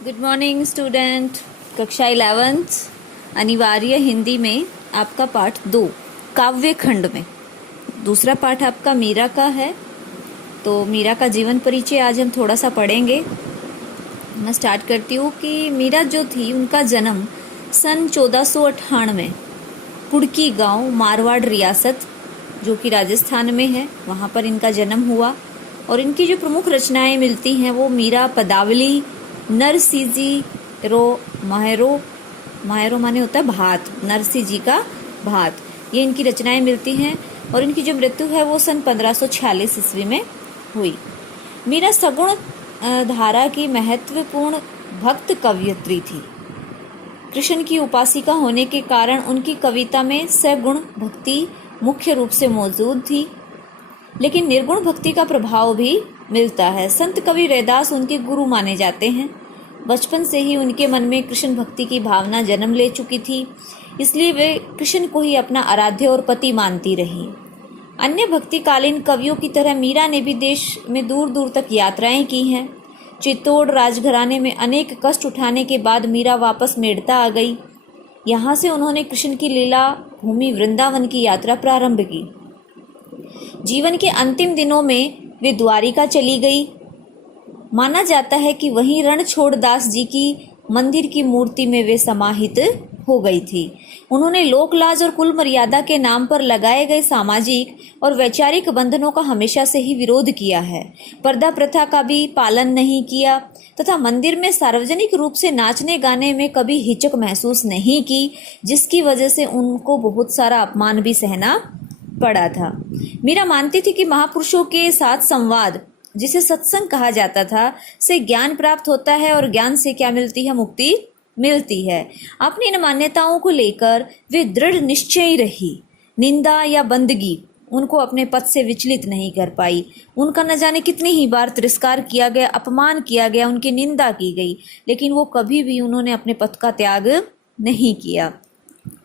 Good morning student. कक्षा 11th अनिवार्य हिंदी में आपका पाठ 2 काव्य खंड में दूसरा पाठ आपका मीरा का है। तो मीरा का जीवन परिचय आज हम थोड़ा सा पढ़ेंगे। मैं स्टार्ट करती हूँ कि मीरा जो थी उनका जन्म सन 1498 कुड़की गांव मारवाड़ रियासत जो कि राजस्थान में है, वहाँ पर इनका जन्म हुआ। और इनकी जो प्रमुख रचनाएं मिलती हैं वो मीरा पदावली, नरसिंह रो माहेरो माने होता है भात, नरसिंह जी का भात, ये इनकी रचनाएं मिलती हैं। और इनकी जो मृत्यु है वो सन 1546 ईस्वी में हुई। मीरा सगुण धारा की महत्वपूर्ण भक्त कवयित्री थी। कृष्ण की उपासिका होने के कारण उनकी कविता में सगुण भक्ति मुख्य रूप से मौजूद थी, लेकिन निर्गुण भक्ति का प्रभाव भी मिलता है। संत कवि रैदास उनके गुरु माने जाते हैं। बचपन से ही उनके मन में कृष्ण भक्ति की भावना जन्म ले चुकी थी, इसलिए वे कृष्ण को ही अपना आराध्य और पति मानती रही। अन्य भक्तिकालीन कवियों की तरह मीरा ने भी देश में दूर दूर तक यात्राएं की हैं। चित्तौड़ राजघराने में अनेक कष्ट उठाने के बाद मीरा वापस मेड़ता आ गई। यहाँ से उन्होंने कृष्ण की लीला भूमि वृंदावन की यात्रा प्रारंभ की। जीवन के अंतिम दिनों में वे द्वारिका चली गई। माना जाता है कि वहीं रणछोड़ दास जी की मंदिर की मूर्ति में वे समाहित हो गई थी। उन्होंने लोकलाज और कुल मर्यादा के नाम पर लगाए गए सामाजिक और वैचारिक बंधनों का हमेशा से ही विरोध किया है। पर्दा प्रथा का भी पालन नहीं किया तथा मंदिर में सार्वजनिक रूप से नाचने गाने में कभी हिचक महसूस नहीं की, जिसकी वजह से उनको बहुत सारा अपमान भी सहना पड़ा था। मीरा मानती थी कि महापुरुषों के साथ संवाद, जिसे सत्संग कहा जाता था, से ज्ञान प्राप्त होता है और ज्ञान से क्या मिलती है? मुक्ति मिलती है। अपनी इन मान्यताओं को लेकर वे दृढ़ निश्चयी रही। निंदा या बंदगी उनको अपने पद से विचलित नहीं कर पाई। उनका न जाने कितनी ही बार तिरस्कार किया गया, अपमान किया गया, उनकी निंदा की गई, लेकिन वो कभी भी उन्होंने अपने पद का त्याग नहीं किया।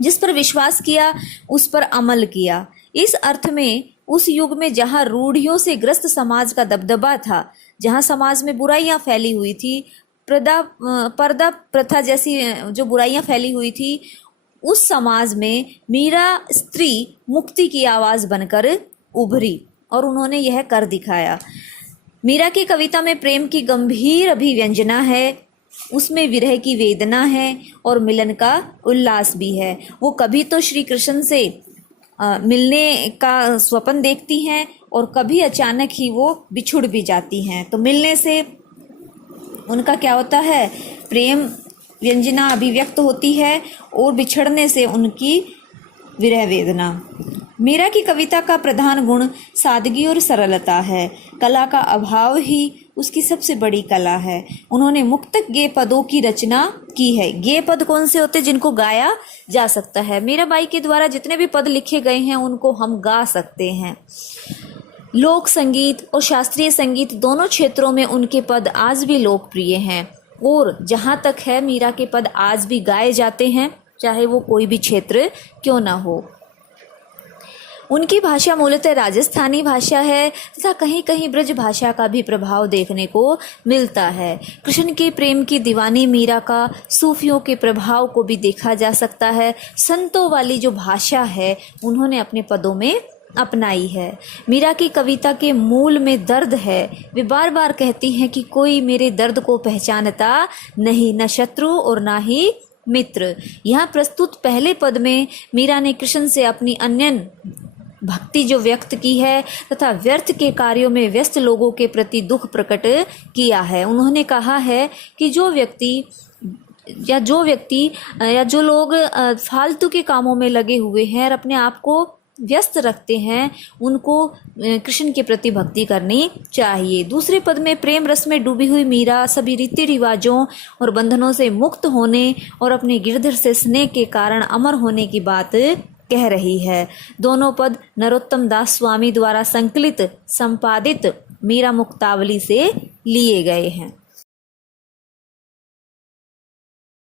जिस पर विश्वास किया उस पर अमल किया। इस अर्थ में उस युग में जहाँ रूढ़ियों से ग्रस्त समाज का दबदबा था, जहाँ समाज में बुराइयां फैली हुई थी, पर्दा प्रथा जैसी जो बुराइयां फैली हुई थी, उस समाज में मीरा स्त्री मुक्ति की आवाज़ बनकर उभरी और उन्होंने यह कर दिखाया। मीरा की कविता में प्रेम की गंभीर अभिव्यंजना है, उसमें विरह की वेदना है और मिलन का उल्लास भी है। वो कभी तो श्री कृष्ण से मिलने का स्वप्न देखती हैं और कभी अचानक ही वो बिछुड़ भी जाती हैं। तो मिलने से उनका क्या होता है? प्रेम व्यंजना अभिव्यक्त होती है और बिछड़ने से उनकी विरह वेदना। मीरा की कविता का प्रधान गुण सादगी और सरलता है। कला का अभाव ही उसकी सबसे बड़ी कला है। उन्होंने मुक्तक गेय पदों की रचना की है। गेय पद कौन से होते हैं? जिनको गाया जा सकता है। मीराबाई के द्वारा जितने भी पद लिखे गए हैं उनको हम गा सकते हैं। लोक संगीत और शास्त्रीय संगीत दोनों क्षेत्रों में उनके पद आज भी लोकप्रिय हैं और जहाँ तक है मीरा के पद आज भी गाए जाते हैं, चाहे वो कोई भी क्षेत्र क्यों ना हो। उनकी भाषा मूलतः राजस्थानी भाषा है तथा कहीं कहीं ब्रज भाषा का भी प्रभाव देखने को मिलता है। कृष्ण के प्रेम की दीवानी मीरा का सूफियों के प्रभाव को भी देखा जा सकता है। संतों वाली जो भाषा है उन्होंने अपने पदों में अपनाई है। मीरा की कविता के मूल में दर्द है। वे बार बार कहती हैं कि कोई मेरे दर्द को पहचानता नहीं, न शत्रु और ना ही मित्र। यहाँ प्रस्तुत पहले पद में मीरा ने कृष्ण से अपनी अनन्य भक्ति जो व्यक्त की है तथा व्यर्थ के कार्यों में व्यस्त लोगों के प्रति दुख प्रकट किया है। उन्होंने कहा है कि जो लोग फालतू के कामों में लगे हुए हैं और अपने आप को व्यस्त रखते हैं, उनको कृष्ण के प्रति भक्ति करनी चाहिए। दूसरे पद में प्रेम रस में डूबी हुई मीरा सभी रीति रिवाजों और बंधनों से मुक्त होने और अपने गिरधर से स्नेह के कारण अमर होने की बात कह रही है। दोनों पद नरोत्तम दास स्वामी द्वारा संकलित संपादित मीरा मुक्तावली से लिए गए हैं।